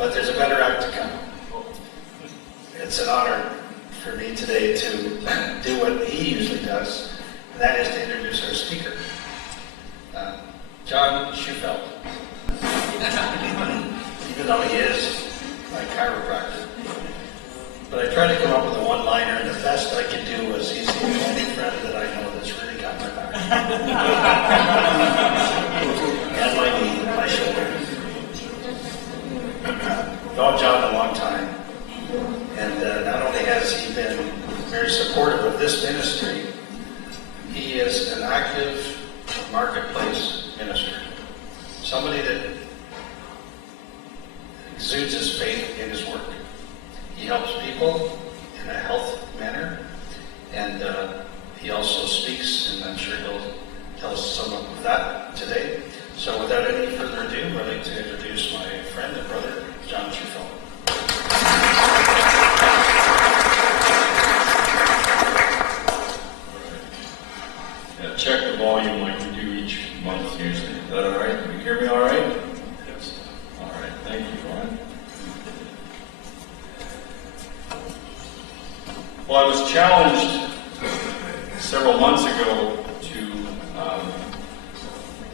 But there's a better act to come. It's an honor for me today to do what he usually does, and that is to introduce our speaker, John Shewfelt. Even though he is my chiropractor. But I tried to come up with a one-liner, and the best I could do was, he's the only friend that I know that's really got my back. And my knee, and my shoulder. I've known John a long time. And not only has he been very supportive of this ministry, he is an active marketplace minister. Somebody that exudes his faith in his work. He helps people in a health manner, and he also speaks, and I'm sure he'll tell us some of that today. So without any further ado, I'd like to introduce my friend and brother, John Shewfelt. Yeah, check the volume like we do each month usually. Is that all right? Can you hear me all right? Yes. All right. Thank you, Ron. Well, I was challenged several months ago to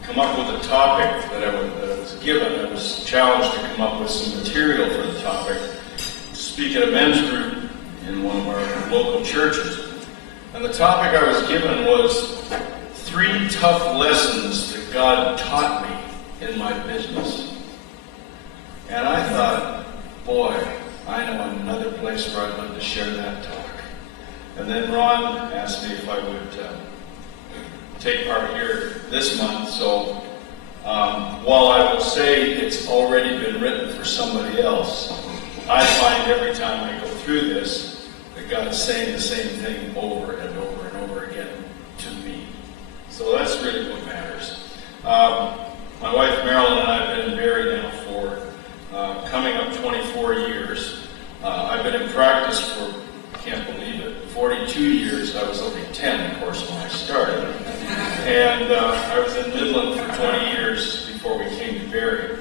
come up with a topic that I was given. I was challenged to come up with some material for the topic, to speak at a men's group in one of our local churches. And the topic I was given was 3 tough lessons that God taught me in my business. And I thought, boy, I know another place where I'd love to share that talk. And then Ron asked me if I would take part here this month. So while I will say it's already been written for somebody else, I find every time I go through this that God's saying the same thing over and over and over again to me. So that's really what matters. My wife Marilyn and I have been married now for coming up 24 years. I've been in practice for, can't believe it, 42 years. I was only 10, of course, when I started. And I was in Midland for 20 years before we came to Barrie.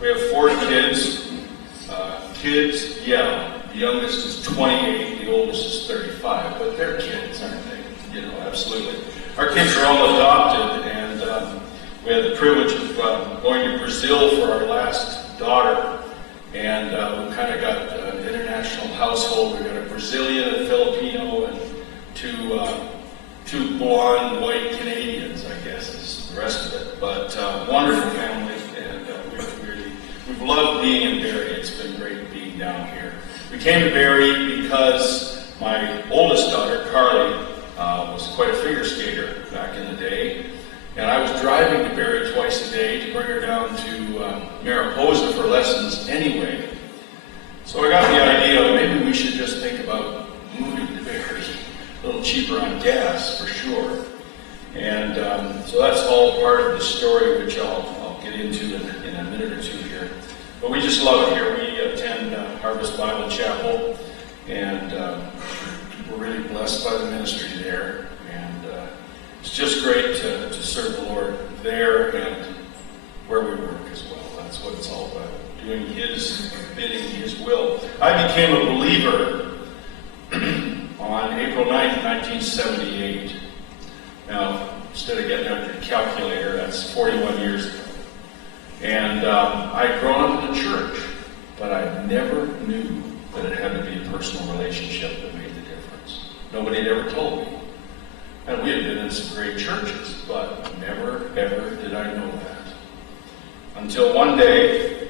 We have 4 kids. The youngest is 28, the oldest is 35, but they're kids, aren't they? You know, absolutely. Our kids are all adopted, and we had the privilege of going to Brazil for our last daughter, and we kind of got an international household. We got a Brazilian, a Filipino, and two blonde white Canadians, I guess, is the rest of it. But wonderful family, and we've loved being in Barrie. It's been great being down here. We came to Barrie because my oldest daughter, Carly, was quite a figure skater back in the day. And I was driving to Barrie twice a day to bring her down to Mariposa for lessons anyway. So I got the idea, maybe we should just think about moving to Barrie. A little cheaper on gas, for sure. And so that's all part of the story, which I'll get into in a minute or two here. But we just love it here. We attend Harvest Bible Chapel, and we're really blessed by the ministry there. And it's just great to serve the Lord there and where we work as well. That's what it's all about, doing His bidding, His will. I became a believer on April 9th, 1978. Now, instead of getting out your calculator, that's 41 years ago. And I'd grown up in the church, but I never knew that it had to be a personal relationship that made the difference. Nobody had ever told me. And we had been in some great churches, but never, ever did I know that. Until one day,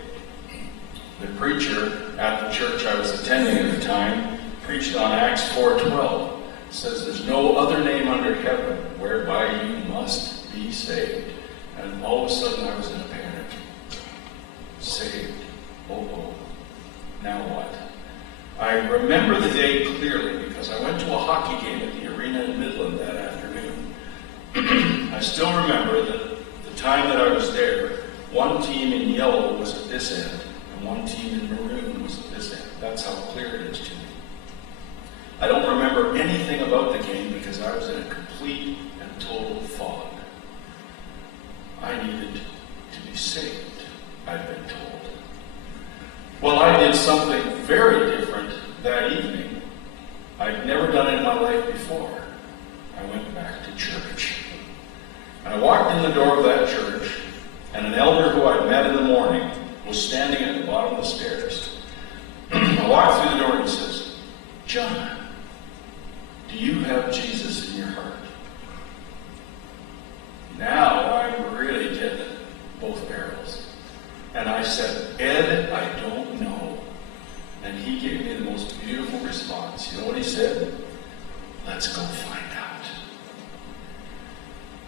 the preacher at the church I was attending at the time preached on Acts 4:12. It says, "There's no other name under heaven whereby you must be saved." And all of a sudden I was in a panic. Saved. Oh. Now what? I remember the day clearly because I went to a hockey game at the arena in Midland that afternoon. I still remember that the time that I was there, one team in yellow was at this end, and one team in maroon was at this end. That's how clear it is to me. I don't remember anything about the game because I was in a complete and total fog. I needed to be saved, I've been told. Well, something very different that evening. I'd never done it in my life before. I went back to church. And I walked in the door of that church, and an elder who I'd met in the morning was standing at the bottom of the stairs. I walked through the door and he says, "John, do you have Jesus in your heart?" Now I'm really getting both barrels. And I said, "Ed, I don't know." And he gave me the most beautiful response. You know what he said? "Let's go find out."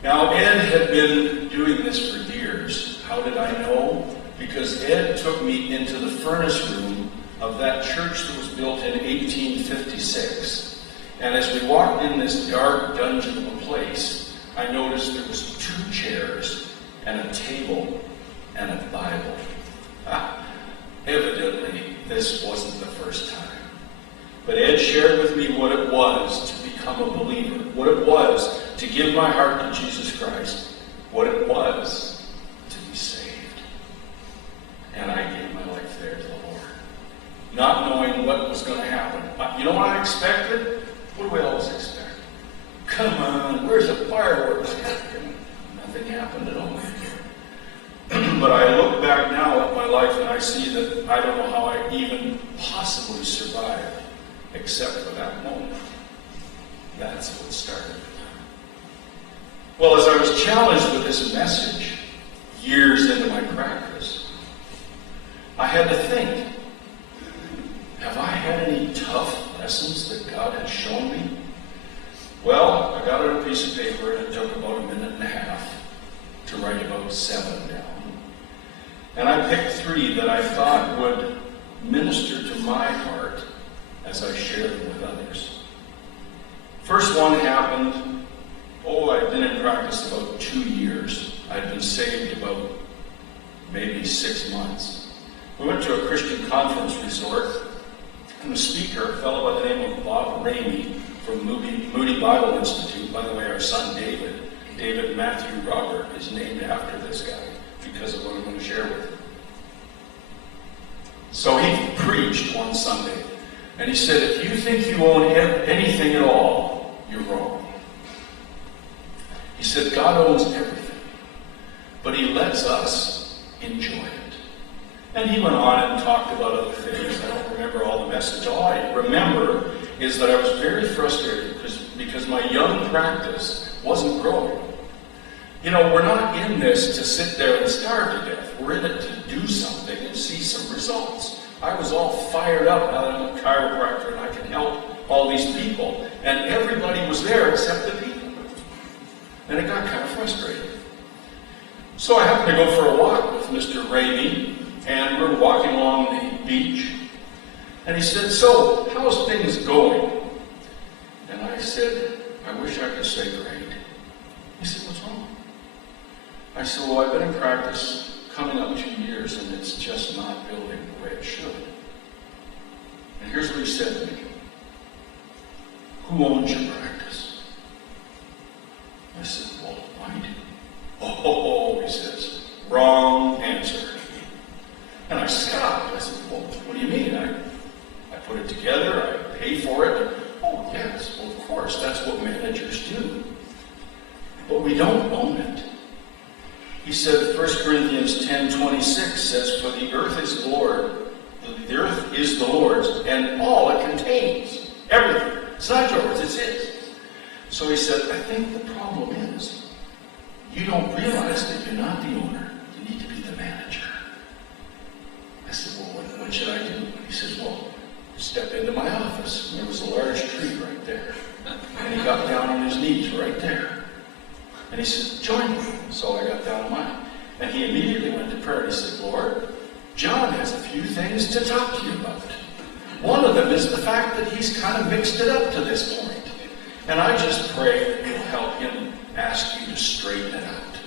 Now, Ed had been doing this for years. How did I know? Because Ed took me into the furnace room of that church that was built in 1856. And as we walked in this dark dungeon of a place, I noticed there was 2 chairs and a table and a Bible. Evidently, this wasn't the first time. But Ed shared with me what it was to become a believer, what it was to give my heart to Jesus Christ, what it was to be saved. And I gave my life there to the Lord, not knowing what was going to happen. You know what I expected? What do we always expect? Come on, where's the fireworks? Nothing happened at all. But I look back now at my life and I see that I don't know how I even possibly survived except for that moment. That's what started. Well, as I was challenged with this message years into my practice, I had to think, have I had any tough lessons that God has shown me? Well, I got out a piece of paper and it took about 1.5 minutes to write about 7 down. And I picked 3 that I thought would minister to my heart as I shared them with others. First one happened, I'd been in practice about 2 years. I'd been saved about maybe 6 months. We went to a Christian conference resort, and the speaker, a fellow by the name of Bob Ramey from Moody Bible Institute. By the way, our son David Matthew Robert, is named after this guy because of what I'm going to share with you. So he preached one Sunday, and he said, if you think you own anything at all, you're wrong. He said, God owns everything, but he lets us enjoy it. And he went on and talked about other things. I don't remember all the message. All I remember is that I was very frustrated because my young practice wasn't growing. You know, we're not in this to sit there and starve to death. We're in it to do something and see some results. I was all fired up now that I'm a chiropractor and I can help all these people. And everybody was there except the people. And it got kind of frustrating. So I happened to go for a walk with Mr. Ramey, and we're walking along the beach. And he said, so, how's things going? And I said, I wish I could say great. He said, what's wrong? I said, well, I've been in practice coming up 2 years, and it's just not building the way it should. And here's what he said to me. Who owns your practice? I said, well, I do. Oh, he says, wrong answer. And I stopped. I said, well, what do you mean? I put it together, I pay for it. Oh, yes, well, of course, that's what managers do. But we don't own it. He said, 1 Corinthians 10:26 says, for the earth is the earth is the Lord's, and all it contains. Everything. It's not yours, it's his. So he said, I think the problem is, you don't realize that you're not the owner. You need to be the manager. I said, well, what should I do? He says, well, step into my office. And there was a large tree right there. And he got down on his knees right there. And he said, join me. So I got down on mine. And he immediately went to prayer. He said, Lord, John has a few things to talk to you about. One of them is the fact that he's kind of mixed it up to this point. And I just pray that you'll help him ask you to straighten it out.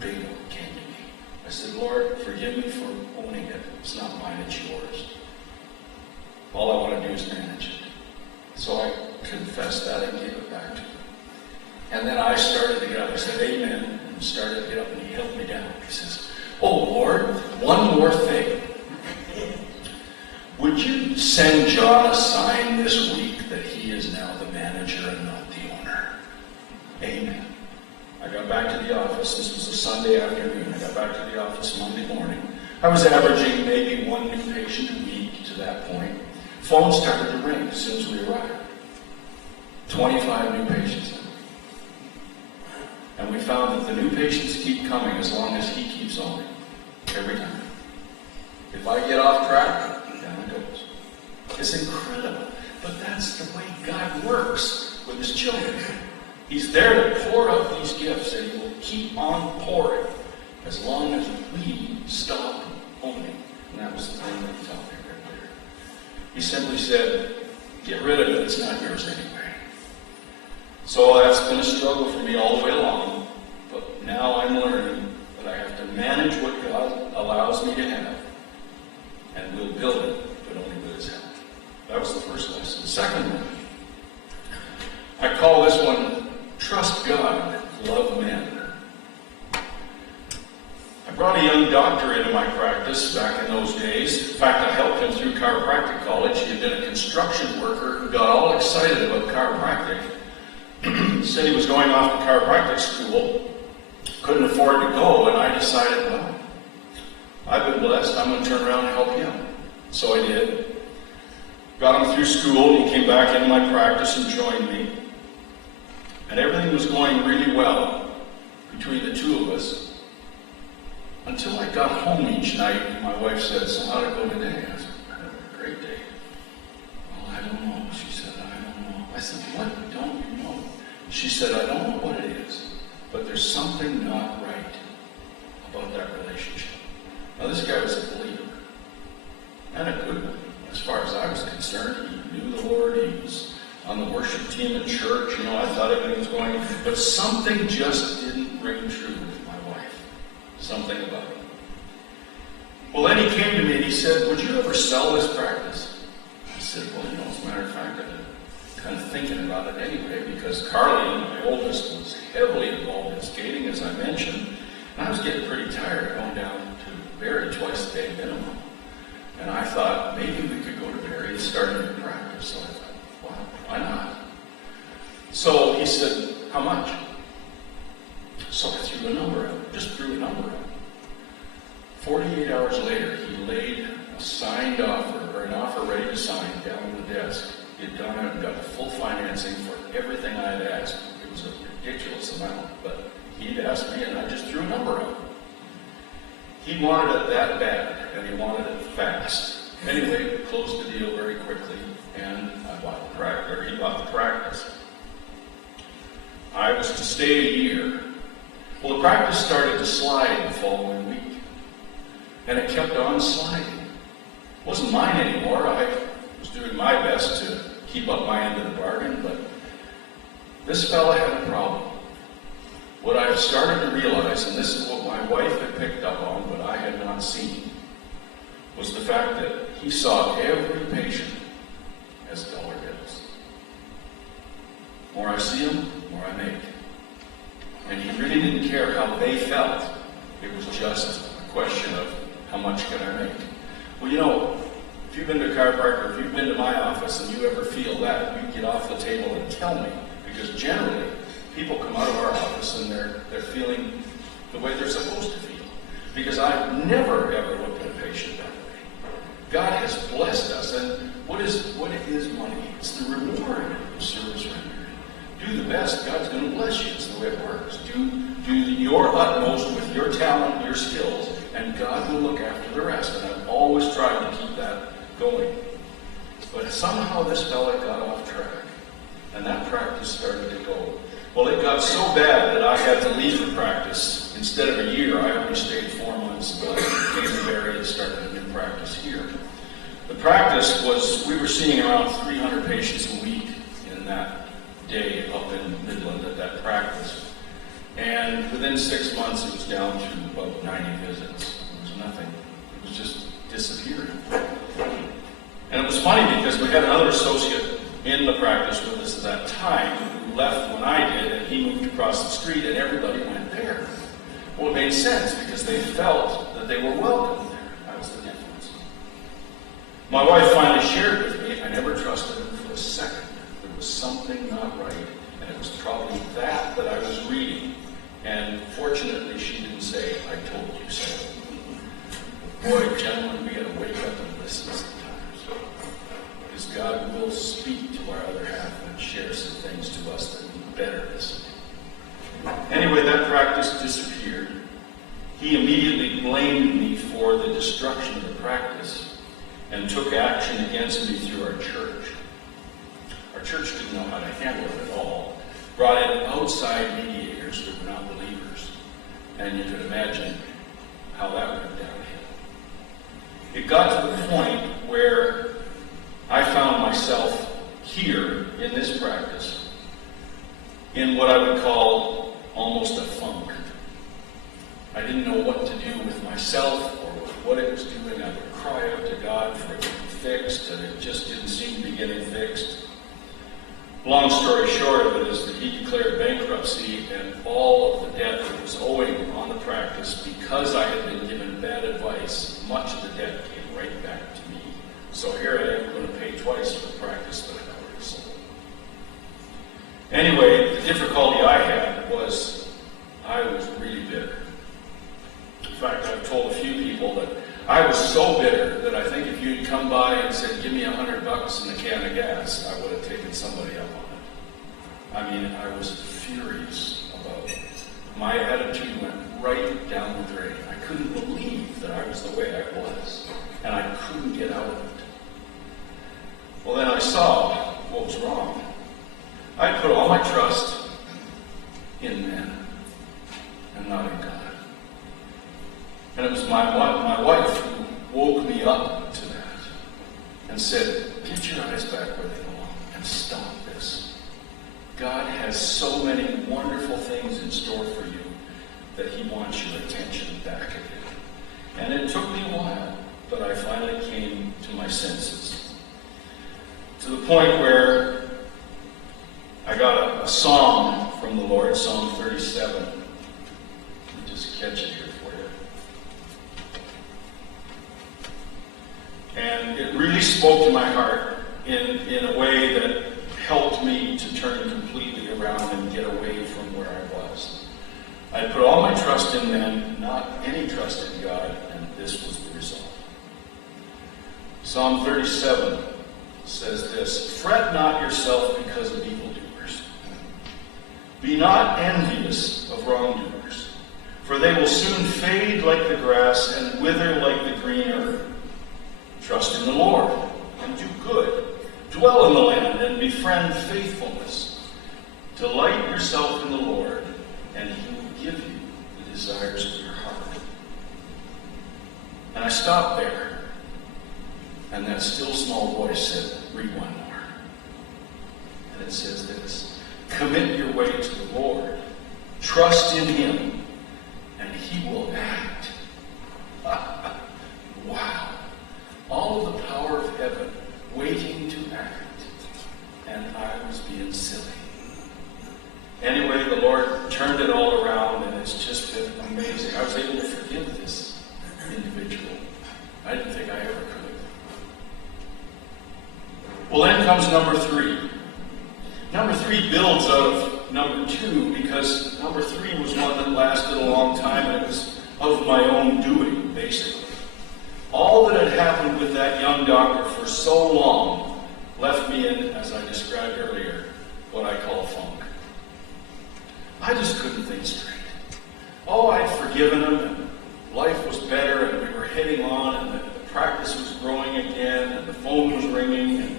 Bingo, it came to me. I said, Lord, forgive me for owning it. It's not mine, it's yours. All I want to do is manage it. So I confessed that and gave it back to him. And then I started to get up. I said, amen, and started to get up, and he held me down. He says, oh, Lord, one more thing. send John a sign this week that he is now the manager and not the owner. Amen. I got back to the office. This was a Sunday afternoon. I got back to the office Monday morning. I was averaging maybe one new patient a week to that point. Phone started to ring as soon as we arrived. 25 new patients. And we found that the new patients keep coming as long as he keeps on every time. If I get off track, down it goes. It's incredible. But that's the way God works with his children. He's there to pour out these gifts, and he will keep on pouring as long as we stop owning. And that was the thing that he taught me right there. He simply said, get rid of it, it's not yours anyway. So that's been a struggle for me all the way along, but now I'm learning that I have to manage what God allows me to have, and we'll build it, but only with his help. That was the first lesson. The second one, I call this one, trust God, love men. I brought a young doctor into my practice back in those days. In fact, I helped him through chiropractic college. He had been a construction worker who got all excited about chiropractic. Said he was going off to chiropractic school, couldn't afford to go, and I decided, well, I've been blessed, I'm going to turn around and help him. So I did. Got him through school, and he came back into my practice and joined me. And everything was going really well between the two of us until I got home each night, and my wife said, so how'd it go today? I said, I had a great day. Well, I don't know. She said, I don't know. I said, what don't you know? She said, I don't know what it is, but there's something not right about that relationship. Now, this guy was a believer, and a good one. As far as I was concerned, he knew the Lord, he was on the worship team at church, I thought everything was going, but something just didn't ring true with my wife. Something about it. Well, then he came to me and he said, would you ever sell this practice? I said, well, as a matter of fact, I've been kind of thinking about it anyway, because Carly, my oldest, was heavily involved in skating, as I mentioned, and I was getting pretty tired of going down to Barrie twice a day minimum. And I thought, maybe we could go to Barrie and start a new practice. So I thought, well, why not? So he said, how much? So I threw a number out, just threw a number out. 48 hours later, he laid a signed offer, or an offer ready to sign, down on the desk. He had gone out and got full financing for everything I had asked. It was a ridiculous amount, but he'd asked me, and I just threw a number out. He wanted it that bad, and he wanted it fast. Anyway, we closed the deal very quickly, and I bought the practice, or he bought the practice. I was to stay a year. Well, the practice started to slide the following week, and it kept on sliding. It wasn't mine anymore. I was doing my best to keep up my end of the bargain, but this fella had a problem. What I started to realize, and this is what my wife had picked up on, but I had not seen, was the fact that he saw every patient as dollar bills. More I see them, more I make. And he really didn't care how they felt. It was just a question of how much can I make. Well, if you've been to a chiropractor, if you've been to my office and you ever feel that, you get off the table and tell me. Because generally, people come out of our office and they're feeling the way they're supposed to feel. Because I've never, ever looked at a patient that way. God has blessed us, and what is money? It's the reward of service rendered. Do the best, God's going to bless you. It's the way it works. Do your utmost with your talent, your skills, and God will look after the rest. And I've always tried to keep that going. But somehow this fella got off track, and that practice started to go. Well, it got so bad that I had to leave the practice. Instead of a year, I only stayed 4 months, but I came to Barrie and started a new practice here. The practice was, we were seeing around 300 patients a week in that day up in Midland at that practice. And within 6 months, it was down to about 90 visits. It was nothing. It was just disappearing. And it was funny because we had another associate in the practice with us at that time who left when I did, and he moved across the street, and everybody went there. Well, it made sense because they felt that they were welcome there. That was the difference. My wife finally shared with me, I never trusted him for a second. There was something not right, and it was probably that I was reading. And fortunately, she didn't say, I told you so. Boy, gentlemen, we got to wake up and listen sometimes. Because God will speak to our other half and share some things to us that we better listen to. Anyway, that practice disappeared. He immediately blamed me for the destruction of the practice and took action against me through our church. Our church didn't know how to handle it at all. Brought in outside mediators who were not believers. And you could imagine how that went downhill. It got to the point where I found myself here in this practice in what I would call almost a funk. I didn't know what to do with myself or with what it was doing. I would cry out to God for it to be fixed, and it just didn't seem to be getting fixed. Long story short of it is that he declared bankruptcy, and all of the debt that was owing on the practice, because I had been given bad advice, much of the debt came right back to me. So here I am going to pay twice for the practice that I already sold. Anyway, the difficulty I had was I was really bitter. In fact, I've told a few people that I was so bitter that I think if you'd come by and said, give me $100 and a can of gas, I would have taken somebody up on it. I mean, I was furious about it. My attitude went right down the drain. I couldn't believe that I was the way I was, and I couldn't get out of it. Well, then I saw what was wrong. I put all my trust in men and not in God. And it was my wife who woke me up to that and said, get your eyes back where they belong and stop this. God has so many wonderful things in store for you that he wants your attention back again. And it took me a while, but I finally came to my senses. To the point where I got a song from the Lord, Psalm 37. Let me just catch it here for you. And it really spoke to my heart in a way that helped me to turn completely around and get away from where I was. I put all my trust in men, not any trust in God, and this was the result. Psalm 37 says this, fret not yourself because of evildoers. Be not envious of wrongdoers, for they will soon fade like the grass and wither like the green herb. Trust in the Lord and do good. Dwell in the land and befriend faithfulness. Delight yourself in the Lord, and he will give you the desires of your heart. And I stopped there. And that still small voice said, read one more. And it says this, commit your way to the Lord. Trust in him, and he will act. Wow. All of the power of heaven waiting to act. And I was being silly. Anyway, the Lord turned it all around, and it's just been amazing. I was able to forgive this individual. I didn't think I ever could. Well, then comes number 3. Number 3 builds out of number 2, because number 3 was one that lasted a long time, and it was of my own doing, basically. All that had happened with that young doctor for so long left me in, as I described earlier, what I call a funk. I just couldn't think straight. Oh, I'd forgiven him, and life was better, and we were heading on, and the practice was growing again, and the phone was ringing,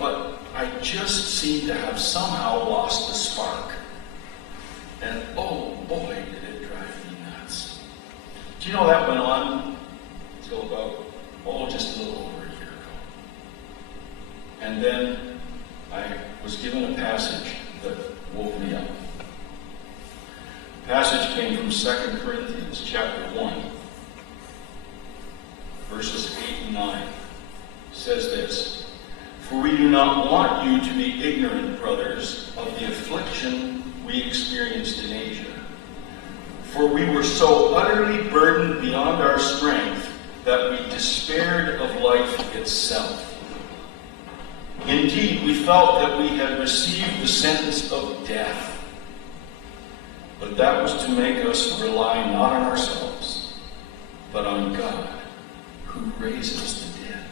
but I just seemed to have somehow lost the spark. And oh boy, did it drive me nuts. Do you know that went on until about, just a little over a year ago. And then I was given a passage that woke me up. The passage came from 2 Corinthians chapter 1, verses 8 and 9. It says this, for we do not want you to be ignorant, brothers, of the affliction we experienced in Asia. For we were so utterly burdened beyond our strength that we despaired of life itself. itself. Indeed, we felt that we had received the sentence of death, but that was to make us rely not on ourselves, but on God, who raises the dead.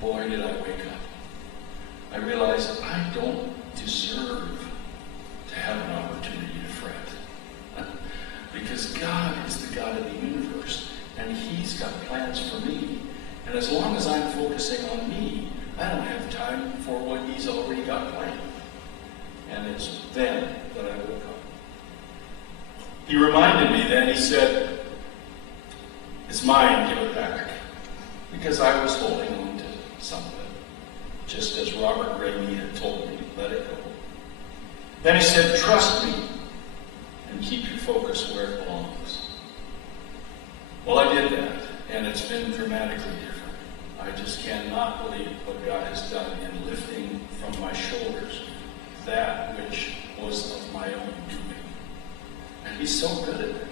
Boy, did I wake up. I realized I don't deserve to have an opportunity to fret. Because God is the God of the universe, and He's got plans for me. And as long as I'm focusing on me, I don't have time for what He's already got planned. And it's then that I woke up. He reminded me then, he said, "It's mine, give it back." Because I was holding on to something, just as Robert Ramey had told me, let it go. Then he said, "Trust me and keep your focus where it belongs." Well, I did that, and it's been dramatically different. I just cannot believe what God has done in lifting from my shoulders that which was of my own doing. And He's so good at that.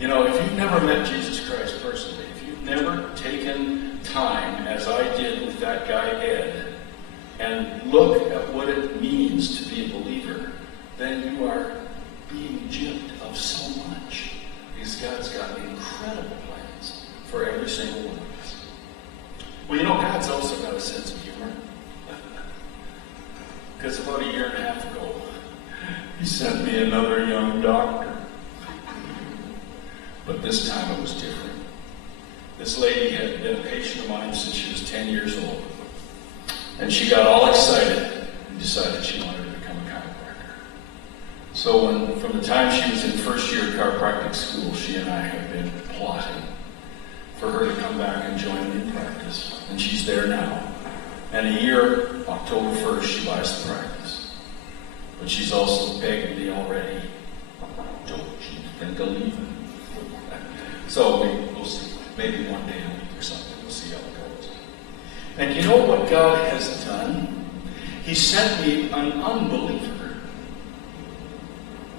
You know, if you've never met Jesus Christ personally, if you've never taken time, as I did with that guy Ed, and look at what it means to be a believer, then you are being gypped of so much. Because God's got incredible plans for every single one of us. Well, you know, God's also got a sense of humor. Because about a year and a half ago, He sent me another young doctor. But this time it was different. This lady had been a patient of mine since she was 10 years old. And she got all excited and decided she wanted to become a chiropractor. So from the time she was in first year chiropractic school, she and I have been plotting for her to come back and join me in practice. And she's there now. And a year, October 1st, she buys the practice. But she's also begged me already, "Don't you think of leaving?" So we'll see. Maybe one day a week or something. We'll see how it goes. And you know what God has done? He sent me an unbeliever.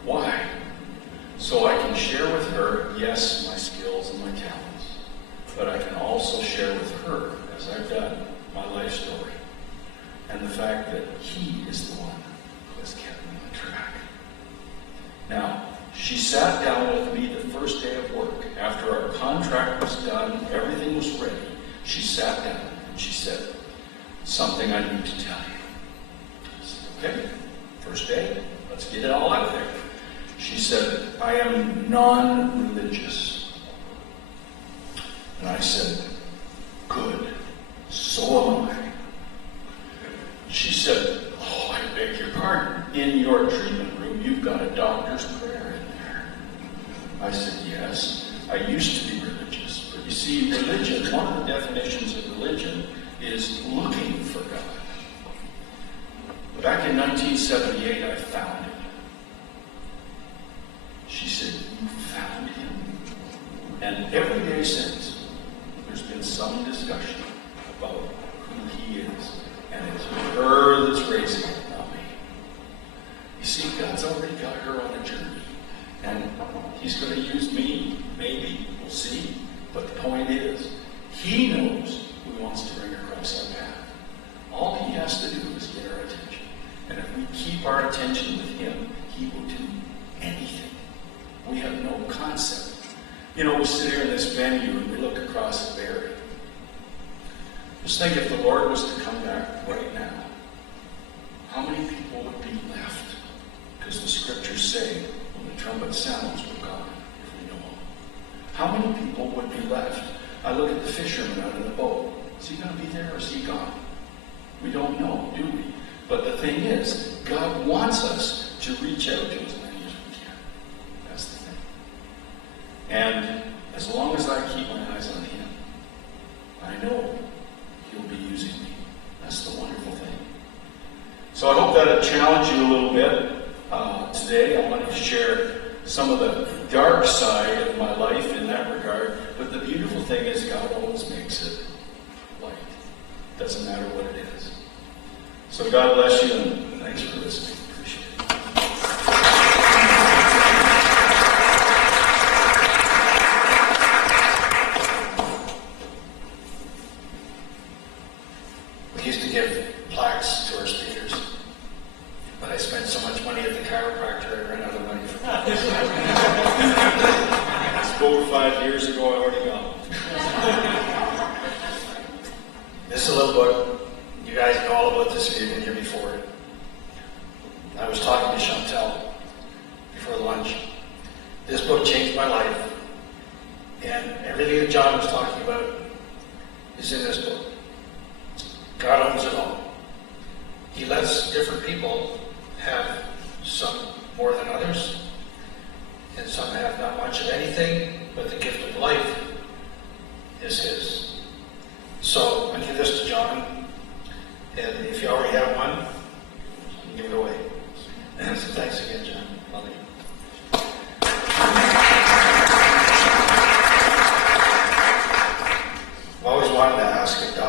Why? So I can share with her, yes, my skills and my talents, but I can also share with her, as I've done, my life story, and the fact that He is the one who has kept me on track. Now, she sat down with me the first day of work. After our contract was done, everything was ready. She sat down and she said, "Something I need to tell you." I said, "Okay, first day, let's get it all out there." She said, "I am non-religious." And I said, "Good, so am I." She said, "Oh, I beg your pardon. In your treatment room, you've got a doctor's prayer in there." I said, "Yes, I used to be religious. But you see, religion, one of the definitions of religion is looking for God. Back in 1978, I found Him." She said, "You found Him?" And every day since, there's been some discussion about who He is. And it's her that's raising it, not me. You see, God's already got her on a journey. And He's going to use me, maybe, we'll see. But the point is, He knows who He wants to bring across our path. All He has to do is get our attention. And if we keep our attention with Him, He will do anything. We have no concept. You know, we sit here in this venue and we look across the Barrie. Just think, if the Lord was to come back right now, how many people would be left? Because the scriptures say, when the trumpet sounds, we're gone, if we know Him. How many people would be left? I look at the fisherman out in the boat. Is he going to be there or is he gone? We don't know, do we? But the thing is, God wants us to reach out to as many as we can. That's the thing. And as long as I keep my eyes on Him, I know He'll be using me. That's the wonderful thing. So I hope that challenged you a little bit. Today I want to share some of the dark side of my life in that regard. But the beautiful thing is God always makes it light. Doesn't matter what it is. So God bless you and thanks for listening. Appreciate it. We used to give plaques to our speakers, but I spent so much money at the chiropractor, I ran out of money for that. I spoke 5 years ago, I already got one. This is a little book. You guys know all about this if you've been here before. I was talking to Shewfelt before lunch. This book changed my life. And everything that John was talking about is in this book. God owns it all. He lets different people have some more than others, and some have not much of anything, but the gift of life is his. So I give this to John, and if you already have one, you can give it away. And so thanks again, John. Love you. I've always wanted to ask if God